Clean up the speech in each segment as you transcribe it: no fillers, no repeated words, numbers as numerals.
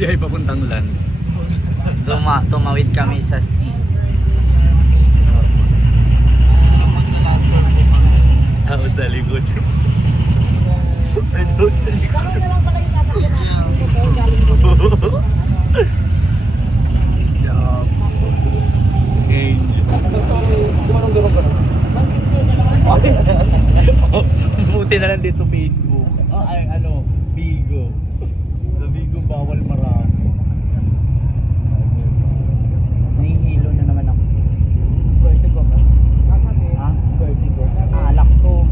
Biyahe papuntang land. Tumawid kami sa sea. Tapos sa likod. Ito sa likod. Bakit na lang pala yung sasakyan natin yung hotel galing dito? Angel. Gumanong-garong ka na. Buti na lang dito Facebook. Ay, ano, Bigo. Sa Bigo bawal marami. Nahihilo na naman ako. Vertigo ka. Ha? Vertigo. Alak to.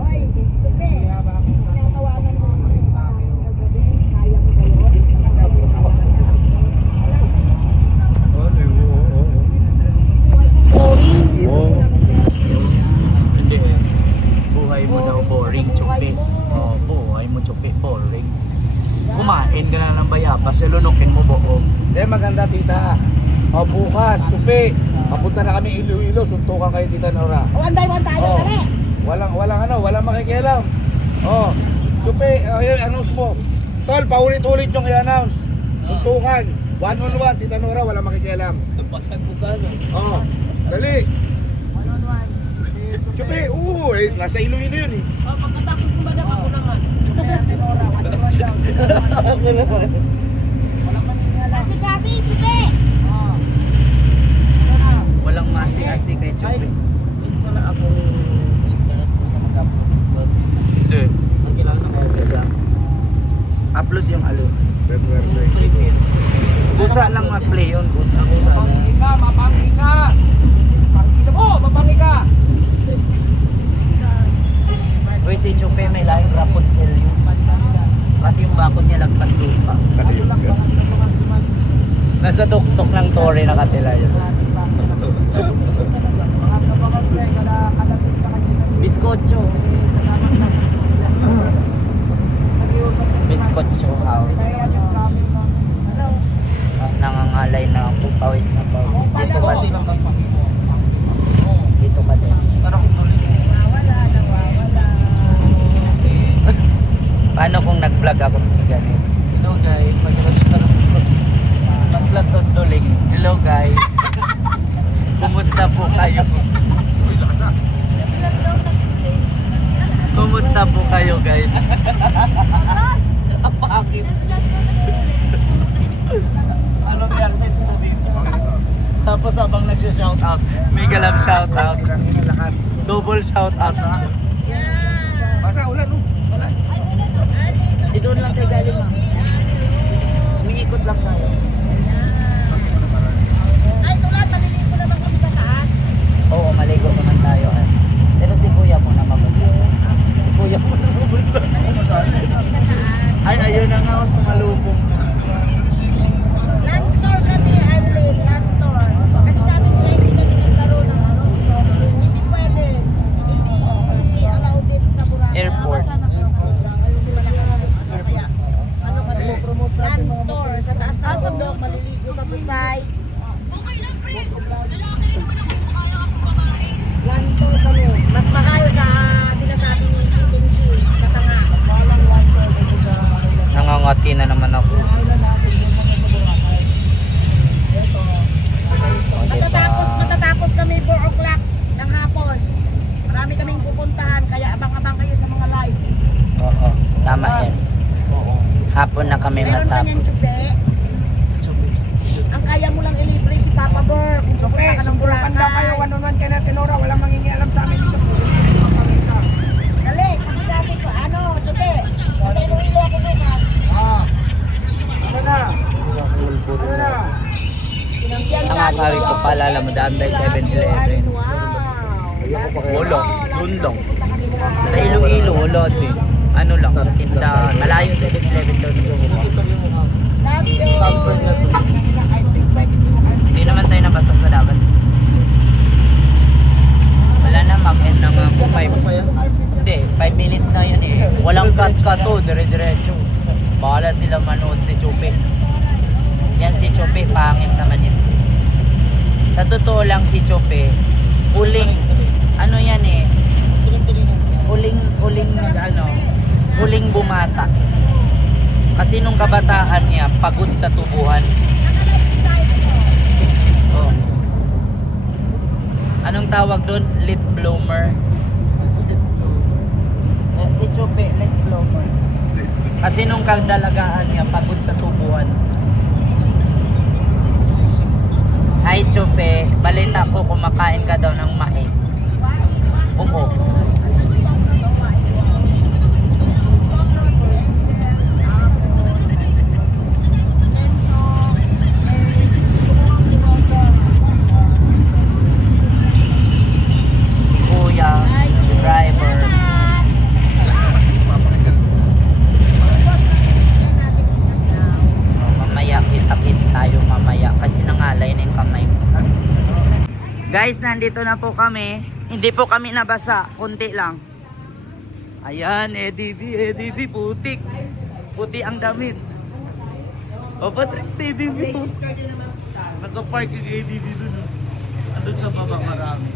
Oy, tupe. Tinatawanan mo ako yung kagabi. Sayang kayo. Hindi. Buhay mo daw boring, chupi. Oh, buhay mo chupi, boring. Kumain ka na ng bayabas, lunukin mo buo. Hindi, maganda tita. O bukas, tupi. Papunta na kami Iloilo, suntukan kayo tita Nora. O, anday-wan tayo, Oh. dali. Walang makikialam. Oh, tupi, ayun, announce mo. Tol, paulit-ulit yung i-announce. Suntukan, 1-on-1, tita Nora, walang makikialam. Tapasan mo ka, no? Oh, dali. Tupi, nasa Iloilo yun eh. O, pagkatapos mo ba ako naman? Ako naman. Kasi, tupe. Walang masi-asi kay chupi. Wala akong internet ko sa mag-upload. Hindi. Ang kailangan ko kaya. Upload yung alo. Website. Kusa lang ma-play yun. Kusa. Mapangi ka! Mapangi ka! Mapangi ka! Uy, si Chupe may lahing Rapunzel yun. Kasi yung bakod niya lagpas lupa. Nasa tuktok ng Torre nakatila yun. Biskotso. Biskotso house. Nangangalay na pawis na pawis. Dito ka din. Dito ka din. Paano kung nag-vlog ako tapos ganit? Hello guys, Nag-vlog tapos duling. Hello guys. Kumusta po kayo? Kumusta po kayo guys? Apakit. Ano nangyari sa sasabihin ko? Tapos habang nag-shoutout, may galang shoutout. Lakas. Double shoutout. Basa ulan no? Ulan. Doon lang tayo galing ma. Umiikot lang tayo. Ay, tulad, maliligo naman kami sa taas. Oo, maligo naman tayo. Pero si kuya mo na mabasa. Si kuya mo na mabasa. Ay, ayun na nga sa malubong. Land tour kasi, Arlene, land tour. Kasi sabi nila hindi kami nagkaroon ng ano, hindi pwede. Hindi allowed din sa Boracay. Airport. Kaya, ano ka na, land tour sa taas ng bundok, maliligo sa Busay. Okay lang, pre. Lalaki rin naman ako. Makaya ka kung babae. Land tour kami. Mas mahal sa sinasabi ni Chitinchi sa tanga. Nangangati na naman ako. Matatapos kami 4 o'clock ng hapon. Marami kaming pupuntahan, kaya abang-abang kayo sa mga live. Oo, tama yan. Hapon na kami Meron ka niyan, matapos. Chupe. Ang kaya mo lang ilibre si Papa Bor. Kung pupunta ka ng Boracay. 1-on-1 kay na Tenora, walang mangingialam sa amin dito. Dali, kasi ko, ano, Chupe. Kasi inuilo ako bukas. Ano na? Ano na? Sinangyan Ang akari ko paalala mo, daan tayo 7-Eleven. Wow. Wala, Lundong. Sa Iloilo, wala din. Ano lang, sa tindahan. Malayo 7-Eleven doon. Love you. Hindi naman tayo nabasag sa dagat. Wala na, mag-end ng 5. Hindi, 5 minutes na yun eh. Walang cut-cut to, dire-diretso. Bahala sila manood si Chupi. Yan si Chupi, pangit naman yun. Sa totoo lang si Chupi, huling, ano yan eh, huling bumata. Kasi nung kabataan niya, pagod sa tubuhan. Nakalive si Sayo mo. Oh. Anong tawag doon? Late bloomer. Si Chope, late bloomer. Kasi nung kadalagaan niya, pagod sa tubuhan. Hi Chope, balita ko kumakain ka daw ng mais. Oo. Si Kuya, si driver. So, mamaya kita-kits tayo mamaya kasi nangalay na yung kamay ko. Guys, nandito na po kami. Hindi po kami nabasa, konti lang. Ayan, EDV, putik. Puti ang damit. O, Patrick, si EDV po. Naka-park yung EDV dun. Andun sa baba marami.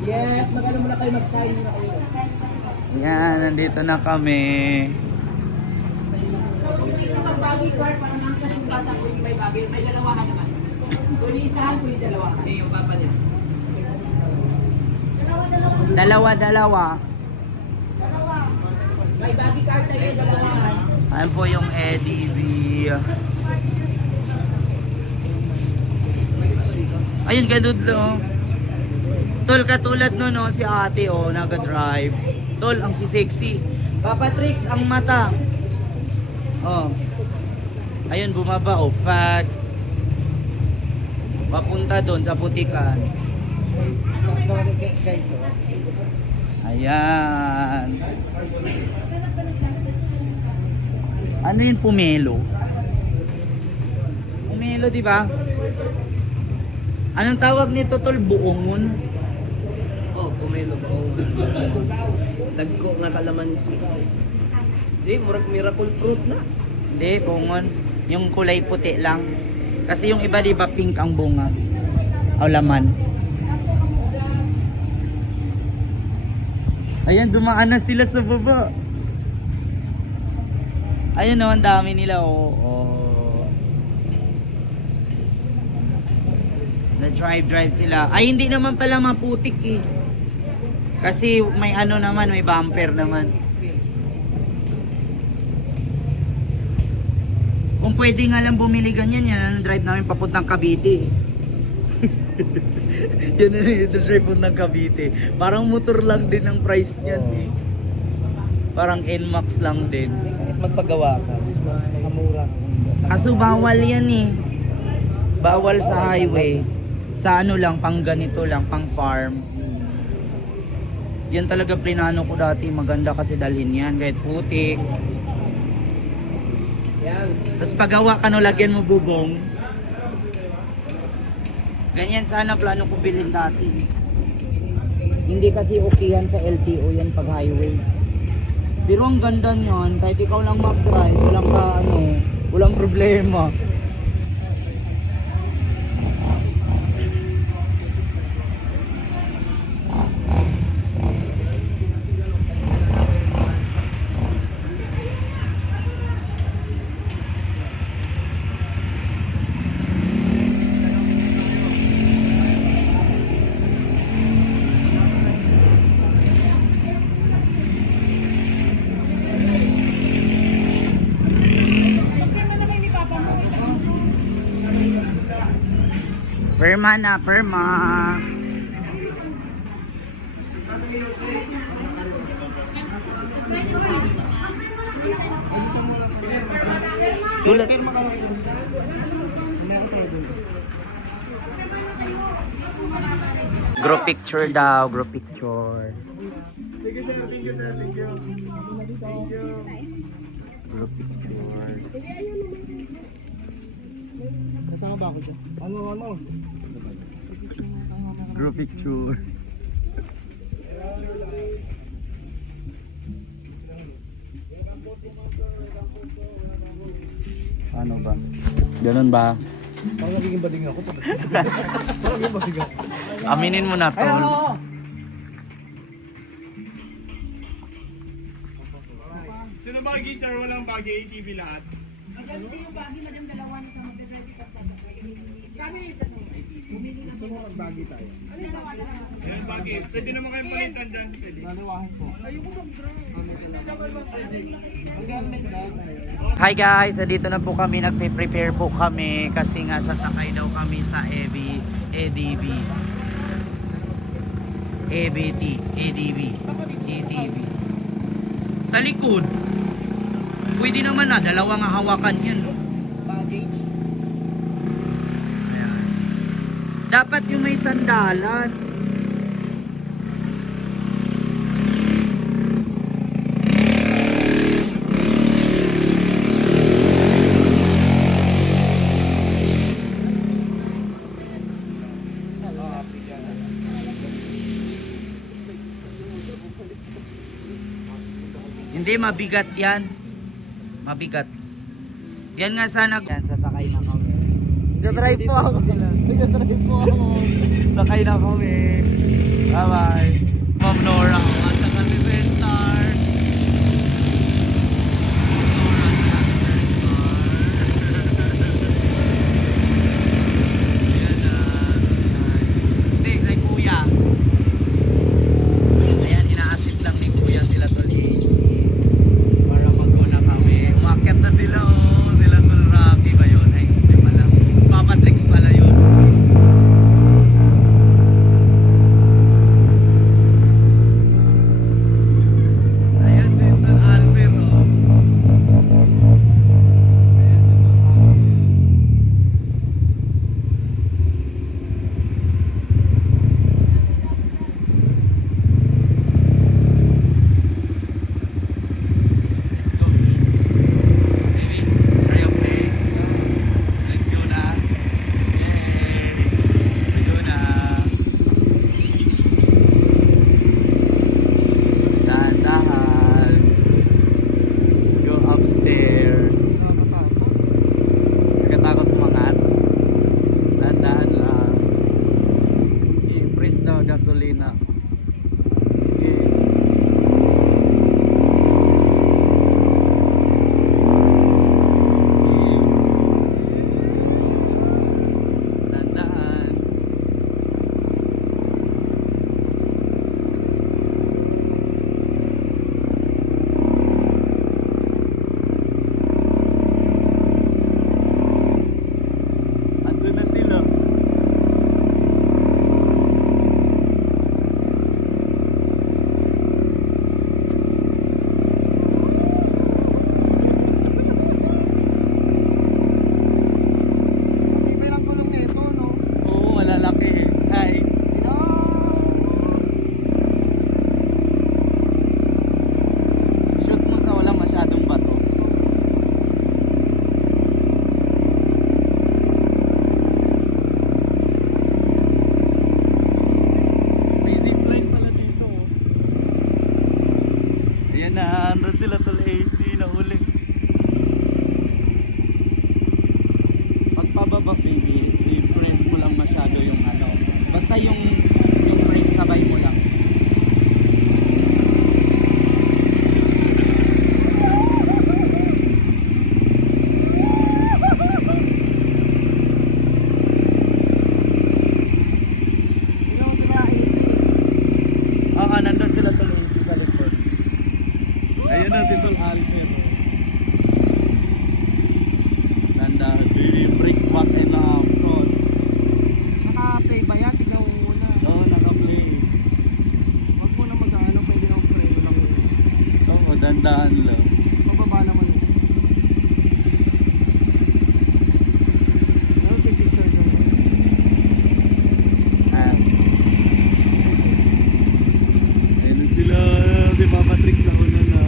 Yes, magano muna kayo mag-sign na kayo. Yan, nandito na kami. Kapag bagay car, parang ang kasing bata ko yung may bagay, may dalawa ka naman. Kung isahan ko yung dalawa ka. Yung papa niya. Dalawa. May bagay car tayo yung dalawahan. Ayan po yung EDV. Ayun, kadudlo. Tol, katulad nun, no, si ate, oh, nag-drive. Tol, ang si sexy. Papa Tricks, ang mata. Oh. Ayun, bumaba, oh, pag papunta doon sa putikan. Ayan. Ano yun, pumelo? Pumelo, di ba? Anong tawag nito, tol? Buongon? Oh, pumelo ko. Dagko nga kalamansi. Di, murag miracle fruit na. Hindi, buongon. Yung kulay puti lang. Kasi yung iba, di ba, pink ang bunga? O laman. Ayan, dumaan na sila sa baba. Ayun, oh, ang dami nila, oh. Na-drive sila. Ay, hindi naman pala maputik, eh. Kasi may ano naman, may bumper naman. Kung pwede nga lang bumili ganyan, yan ang drive namin papuntang Cavite. Yan ang drive papuntang Cavite. Parang motor lang din ang price niyan, eh. Parang NMAX lang din. Magpagawa ka. Makamura. Kaso bawal yan, eh. Bawal sa highway. Sa ano lang, pang ganito lang, pang farm. Yan talaga plinano ko dati. Maganda kasi dalhin yan, kahit putik. Yan. Tapos pagawa ka no, lagyan mo bubong. Ganyan sana plano ko bilhin dati. Hindi kasi okay yan sa LTO yan pag highway. Pero ang ganda nyon, kahit ikaw lang mag-drive, walang problema. Perma na, perma. Sulat. Group picture daw, group picture. Sige sir, thank you sir, thank you. Thank you. Group picture. Kasama ba ako dyan? Ano? Group picture. Ano ba? Ganun ba? Parang nagiging bading ako. Parang nagiging bading ako. Aminin mo na, tol. Sino bagay sir? Walang bagay ATV lahat? Ganito yung bagi, madam, dalawa na sa magre-ready sa sasakay. Kami, bumili na Gusto mo magbagi tayo? dalawa na lang. Yan, bagi. Pwede naman kayo palitan dyan. Pwede. Hi guys, dito na po kami, nagpe-prepare po kami kasi nga sasakay daw kami sa ADB, ATV. Sa likod. Pwede naman na, dalawang hawakan yun. Baggage. Ayan. Dapat yung may sandalan. Hindi, mabigat yan. Mabigat. Yan nga sana. Yan, sasakay na kami. Nag-drive po ako. Sakay na kami. Bye-bye. Ma'am Nora. At saka si Sir Star. Nora at saka si Sir Star. Ayan na. Hindi, kay Kuya. Ayan, ina-assist lang ni Kuya sila tuloy. Para mag-una kami. Umakyat na sila, oh. Sila Tol Rocky ba yun? Ay, hindi pala. Papa Tricks pala yun. Ayan din, Tol Alper, oh. Ayan din, Tol Alper. Let's go. Baby, are you okay? Let's go na. Yay! Let's go na. Dahan-dahan. Go upstairs. Nakatakot umangat. Dahan-dahan lang. I-press na gasolina. Okay. Tandaan. Andun na sila. Ilang ko lang nito, no? Oo, malalaki. Hi. Shoot mo sa walang masyadong bato. May zipline pala dito. Ayan na, andun sila Tol AC na uli. Pagpababa baby, i-press mo lang masyado yung ano. Basta yung press sabay mo lang. Nandun sila Tol AC sa likod. Ayun na si Tol Alper. Nanda, break back and front. Naka-pay ba yan? Tignan mo muna. Oo, naka-play. Huwag mo na mag-ano, pwede nang preno lang. Oo, dandaan lang. Pababa naman. Ano, picture ko? Ah. Ayun na sila, si Papa Tricks na una na.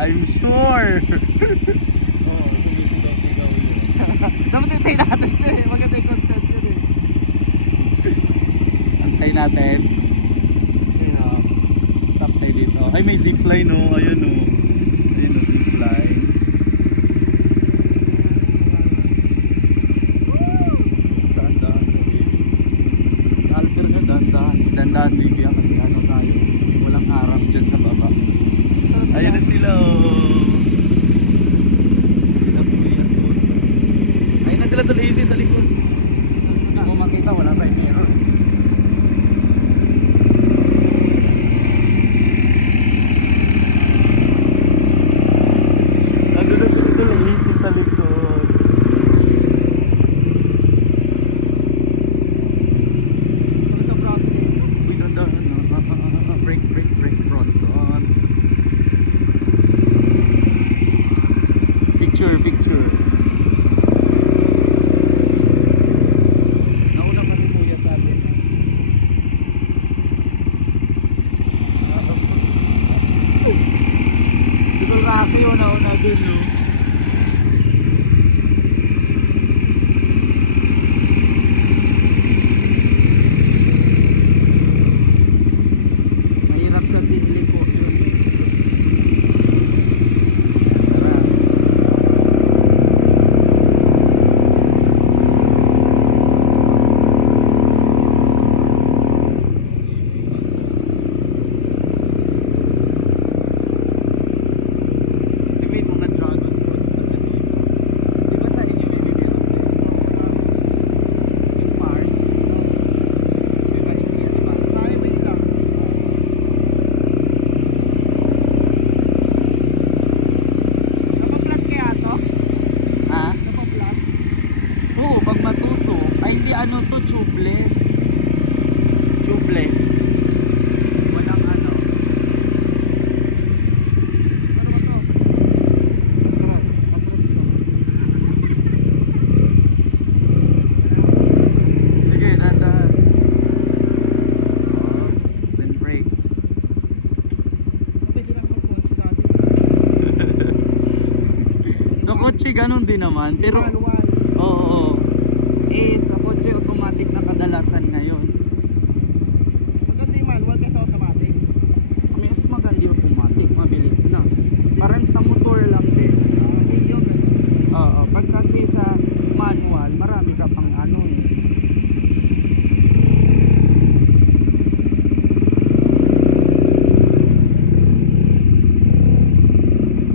I'm sure. Dapat tayo natin siya eh. Maganda yung content yun eh. Antay natin. Stop tayo dito. Ay, may zipline no. Ayun no. Ayun no, zipline. Dahan-dahan baby. Alper ka, dahan-dahan. Dahan-dahan baby ah, kasi ano tayo. Walang harap dyan sa baba. Ayun na sila oh. Sila kuya doon. Ayun na sila doon, easy sa likod. Hindi mo makita, wala tayong mirror. Nandun na sila doon, easy sa likod. Uy, dahan-dahan. Break, front on. Picture. Nauna pa si Kuya sa atin. Dito Rocky yun, nauna dun no. Mahirap kasi iliko yun. Tara. May mga dragon fruit na dito. Di ba sa inyo may bibiro? Yung Mars? Di ba hindi yan, di ba? Sa akin may ilang. Napaplat kaya to? Ha? Napaplat? Oo, pag matuso. Ay hindi ano to, tubeless. Tubeless. Walang ano. Ano ba to? Atras. Sige, dahan-dahan. Then brake. Pwede lang mag-punch natin. Sa kotse ganun din naman, pero Manual. oo. Eh sa kotse automatic na kadalasan ngayon. Maganda yung manual kasi automatic. Mas maganda yung automatic, mabilis na. Parang sa motor lang din. Okay yun. Oo, pag kasi sa manual, marami ka pang ano eh.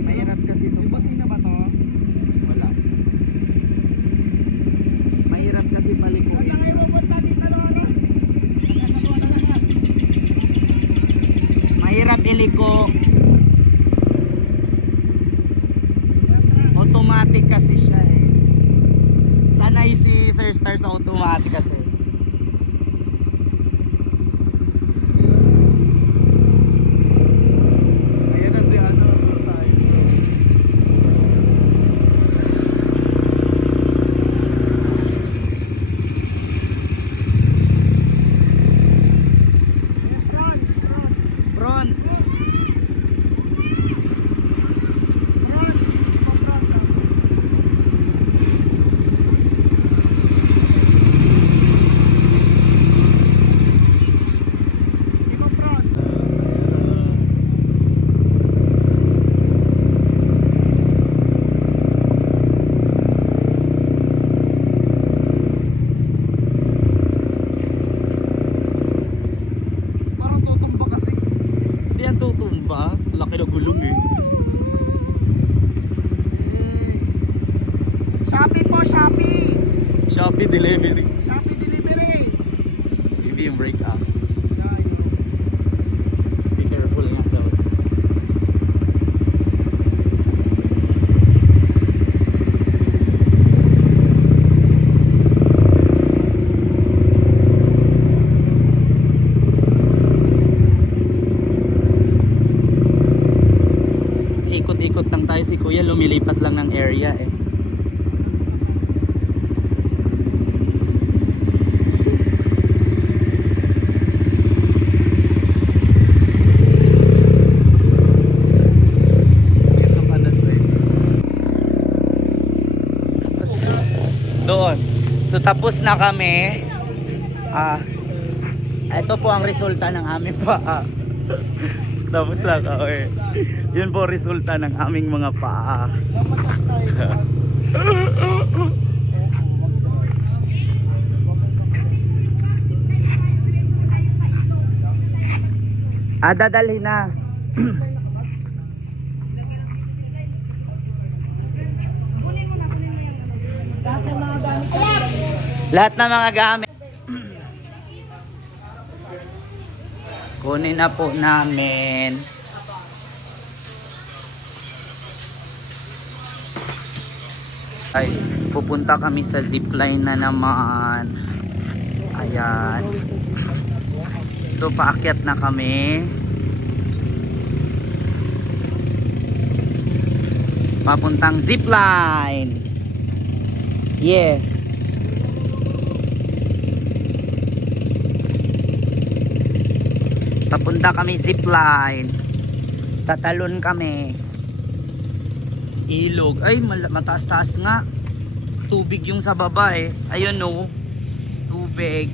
Mahirap kasi ito. Yung basina ba to? Wala. Mahirap kasi Saan palikuin. na kayo pupunta dito no? Mahirap iliko. Automatic kasi siya eh. Sanay si Sir Star sa automatic kasi. Ayan na si ano tayo. Front. Parang tutumba kasi. Hindi yan tutumba. Laki na gulong eh. Shopee po, Shopee! Shopee delivery. Shopee delivery! Hindi yung brake ah. Be careful nga daw. Ikot-ikot lang tayo, si Kuya lumilipat lang ng area eh. Tapos na kami. Ito po ang resulta ng aming paa. Tapos na kami. Yun po resulta ng aming mga paa. Dadalhin na. Lahat ng mga gamit. Kunin na po namin. Guys, pupunta kami sa zipline na naman. Ayan. So, paakyat na kami. Papuntang zipline. Yeah. Papunta kami zipline. Tatalon kami. Ilog. Ay, mataas-taas nga. Tubig yung sa baba eh. Ayun no. Tubig.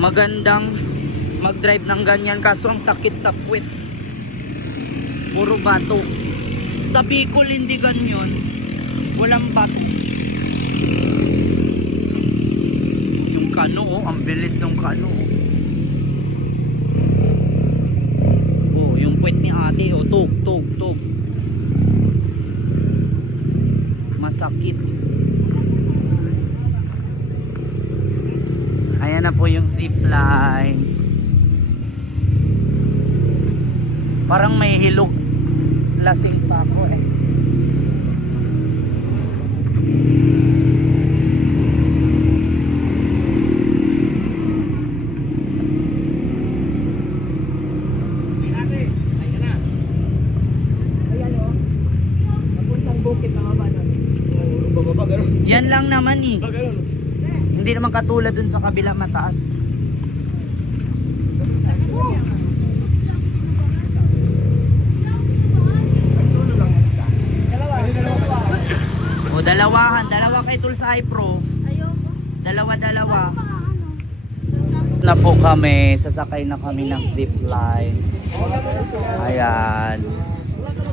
Magandang mag-drive ng ganyan kaso ang sakit sa puwet. Puro bato. Sa Bicol hindi ganyan. Walang bato. Yung kano oh, ang bilis ng kano oh. Oh, yung puwet ni ate oh, tug. Masakit. Ayan na po yung zipline. Parang may hilog. Lasing pa ako eh. Yan lang naman eh. Hindi naman katulad dun sa kabila mataas. O dalawa kay Tulsa Pro. Dalawa. Na po kami, sasakay na kami ng zipline. Ayan.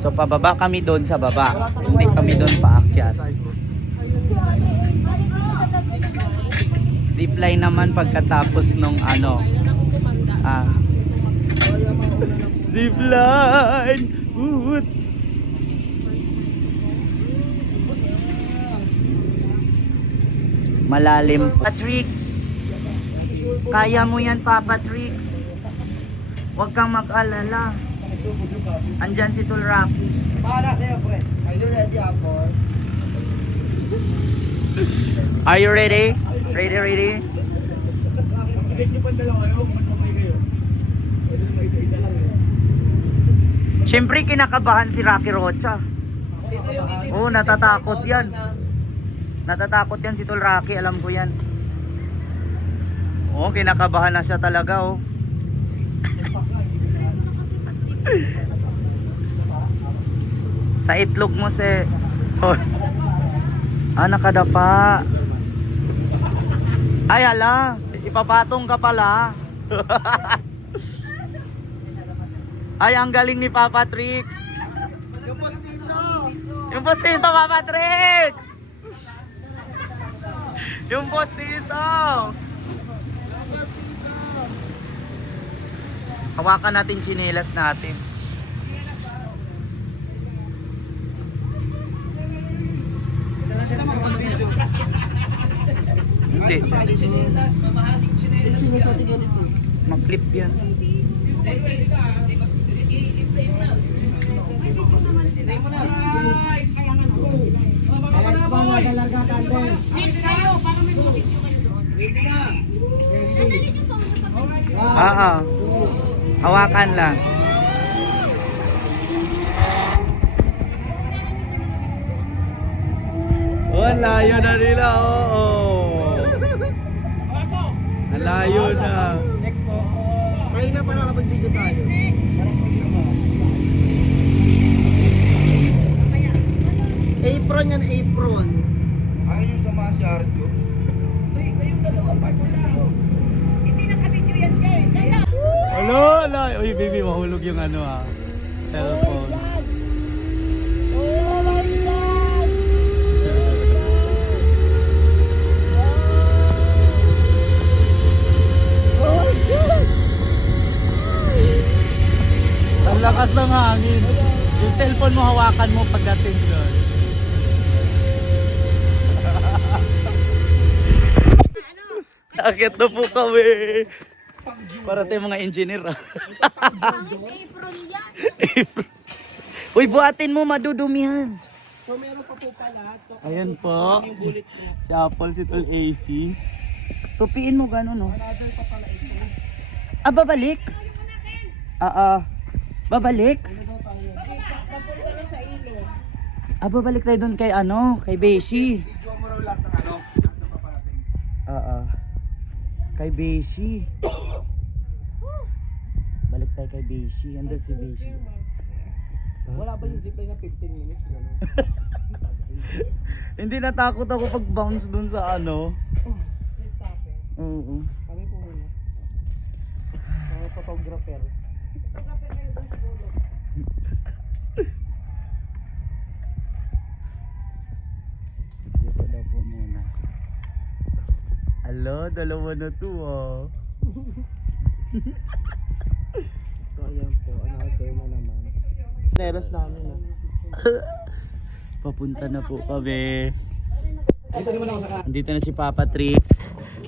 So pababa kami doon sa baba. Hindi kami doon paakyat. Zipline naman pagkatapos nung ano. Zipline. Malalim. Patrick, kaya mo yan Papa Tricks. Huwag kang mag-alala. Andyan si Tol Rocky. Are you ready? Ready? Siyempre kinakabahan si Rocky Rocha. Oh, natatakot yan. Natatakot yan si Tol Rocky, alam ko yan. Oh, kinakabahan na siya talaga oh. Sa itlog mo si oh. Nakadapa. Ay ala, ipapatong ka pala. Ay, ang galing ni Papa Tricks. Yung postizo Papa Tricks. Yung postizo. Hawakan natin tsinelas natin. Hindi. Mamahaling tsinelas yan. Maklip yan. Hawakan lang. Oh, ang layo na nila, oo. Ang layo na. Next po. Kaya na para kapag video tayo. apron yan, apron. Ayaw yung sa mga si Arjos. Kayong dalawa partner tayo. Hindi nakabidyo yan siya eh. Kaya, Ano? Ala. Uy, baby, mahulog yung ano ah. Cellphone. oh my God! Ang lakas ng hangin. Yung cellphone mo hawakan mo pagdating doon. Akit na po kami. Para tayong mga engineer ah. Pangit apron yan. Uy, buhatin mo, madudumihan. So meron pa po pala. Ayan po. Si Apple, si Tol AC. Tupiin mo gano'n, no? Ah, babalik? Babalik? Ah, babalik tayo doon kay ano, kay Beshi. Video mo raw lahat ng ano, lahat ng paparating. Kay Beshi. Balik tayo kay Beshi. Andun si Beshi. Wala ba yung zipline na 15 minutes? Gano'n? Hindi natakot ako pag bounce dun sa ano. Oo. Kami po muna. Mga photographer. Dito daw po muna. Alo, dalawa na to ah. So ayan po, ano mo naman. Neros namin ah. Papunta na po kami. Dito naman ako sa Andito na si Papa Trix.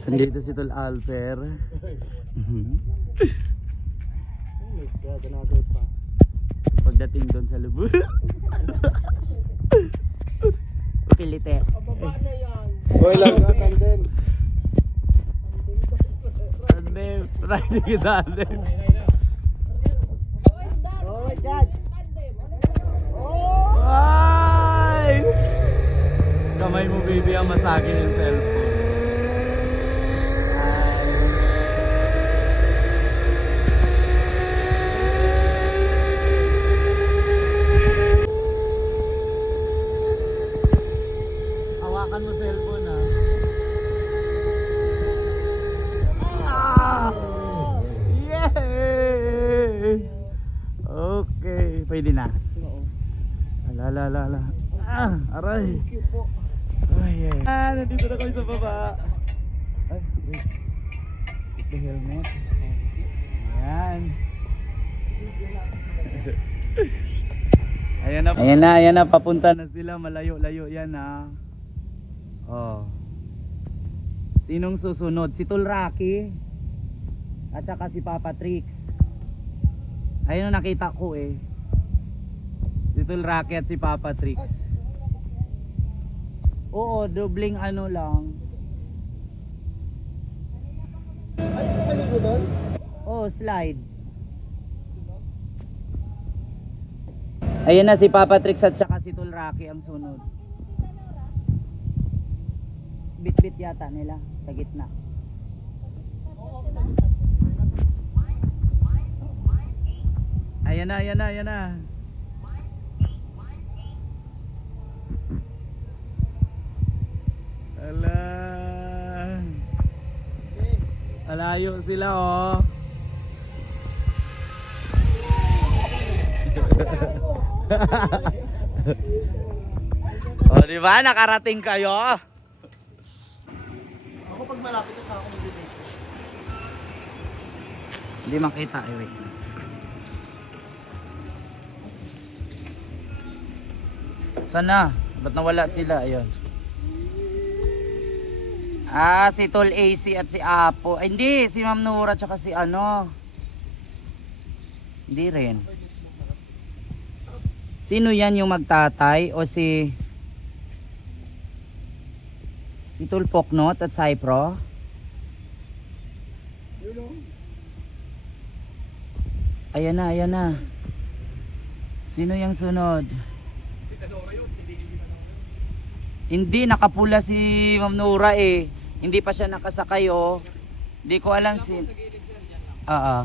Andito si Tol Alper. Oh my God, another pa. Pagdating doon sa lubog. Kilite. Pababa na yan. Boy lang natin din. Ande, riding it ande. Oh my God! Ay! Kamay mo baby ang masagin yung cellphone. Ay. Hawakan mo cellphone ah. Yay! Okay, pwede na. Ala. Aray. Ay, nandito na kami sa baba. Ay, wait. Put the helmet. Ayan. Ayan na, papunta na sila. Malayo-layo yan ha. Oh. Sinong susunod? Si Tol Rocky at saka si Papa Trix. Ayun ang nakita ko eh. Si Tol Rocky at si Papa Trix. Oo, dobling ano lang. Ay, maligo doon? Oh, slide. Ayan na si Papa Trix at saka si Tol Rocky ang sunod. Bit-bit yata nila sa gitna. Ayan na. Ala. Alayo sila oh. Oh, di ba? Nakarating kayo. Ako pag malapit at ako magbibig. Hindi makita eh, wait. Sana? Ba't nawala sila? Ayun. Ah, si Tol AC at si Apo. Ay, hindi, si Ma'am Nora tsaka si ano. Hindi rin. Sino yan yung magtatay? O si Tol Poknot at Cypro? Ayan na. Sino yung sunod? Hindi, nakapula si Ma'am Nora eh. Hindi pa siya nakasakay oh. Hindi ko alam si... Oo.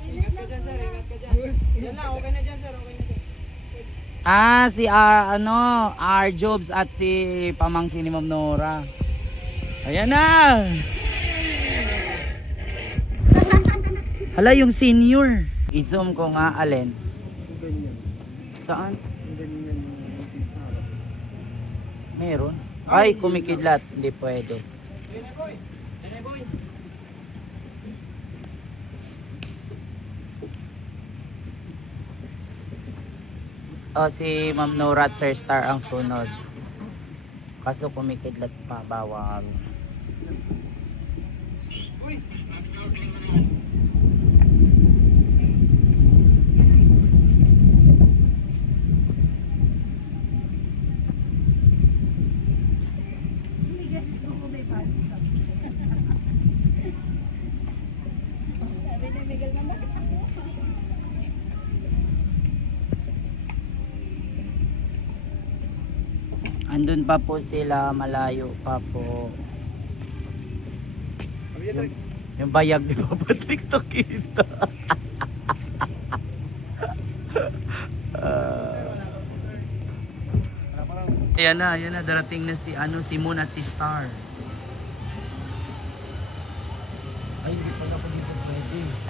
Ingat ka dyan, sir. Ingat ka dyan. Yan lang, okay na dyan, sir. Okay na dyan. Si R Jobs at si pamangkin ni Ma'am Nora. Ayan na. Hala, yung senior. I-zoom ko nga, alin. Saan? Meron. Ay, kumikidlat. Hindi pwede. Si Ma'am Nora at Sir Star ang sunod. Kaso kumikidlat pa, bawal. Andun pa po sila, malayo pa po. Yung bayag ni Papa Trix nakita. Ayan na, darating na si Moon at si Star. Ay, hindi pala ako dito pwede.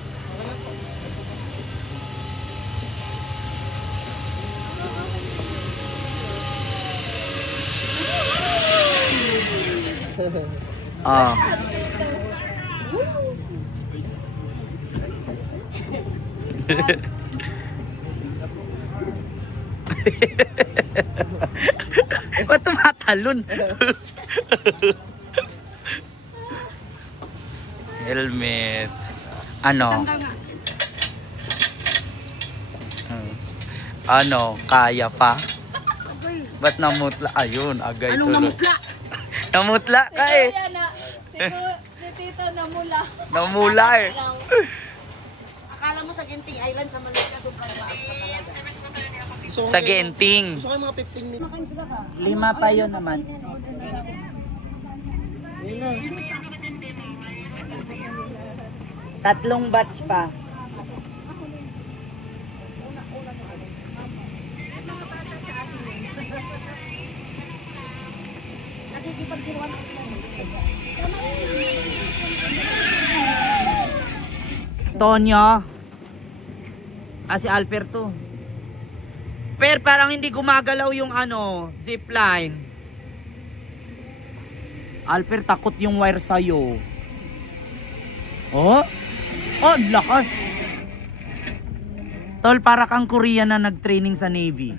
Ba't tumatalon? Helmet. Kaya pa? Ba't namutla? Ayun, agay Anong tuloy. namutla? Namutla ka eh. Si Tito namula. Namula eh. Akala mo sa Ginting Island sa Malaysia, sobrang taas pa talaga. Sa Genting. Gusto ko yung mga 15 minutes. 5 pa yun naman. Tatlong batch pa. Tonya. Si Alberto. Pero parang hindi gumagalaw yung zipline. Alper, takot yung wire sa'yo. Oh, lakas. Tol, para kang Korean na nag-training sa Navy.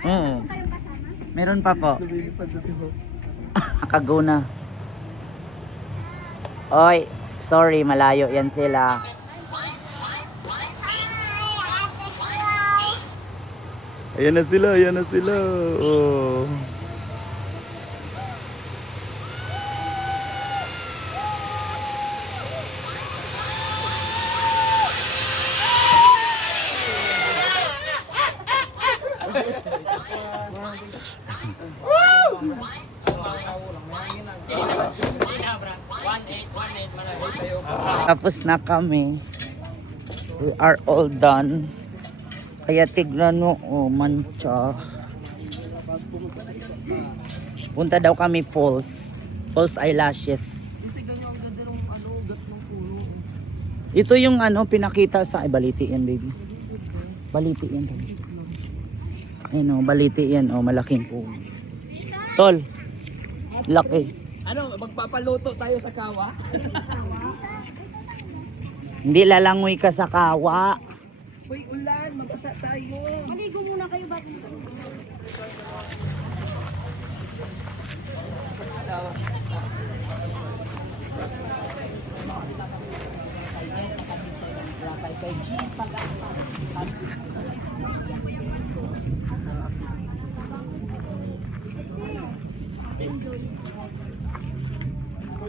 Oo. Meron pa po. Nakago na. Oy, sorry, malayo yan sila. Ayan na sila. Oh. Tapos na kami. We are all done. Kaya tignan mo, mancha. Punta daw kami false eyelashes. Ito yung pinakita sa baliti yan, baby. Baliti yan. Ayun baliti yan, malaking po. Tol, laki. Magpapaluto tayo sa kawa? Hindi lalangoy ka sa kawa. Uy, ulan, magbasa tayo. Maligo muna kayo bago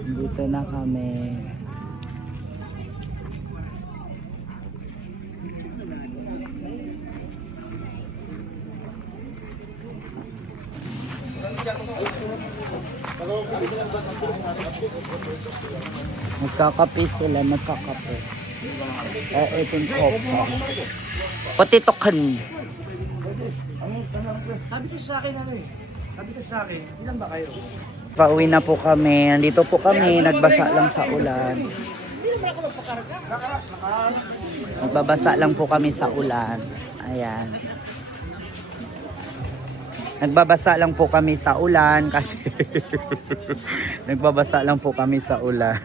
Dito na kami. Nagkakape sila, nagkakape. Itong copa. Pati token. Sabi ko sa akin ilan ba kayo? Pauwi na po kami. Nandito po kami. Nagbasa lang sa ulan. Nagbabasa lang po kami sa ulan. Ayan. Nagbabasa lang po kami sa ulan kasi nagbabasa lang po kami sa ulan.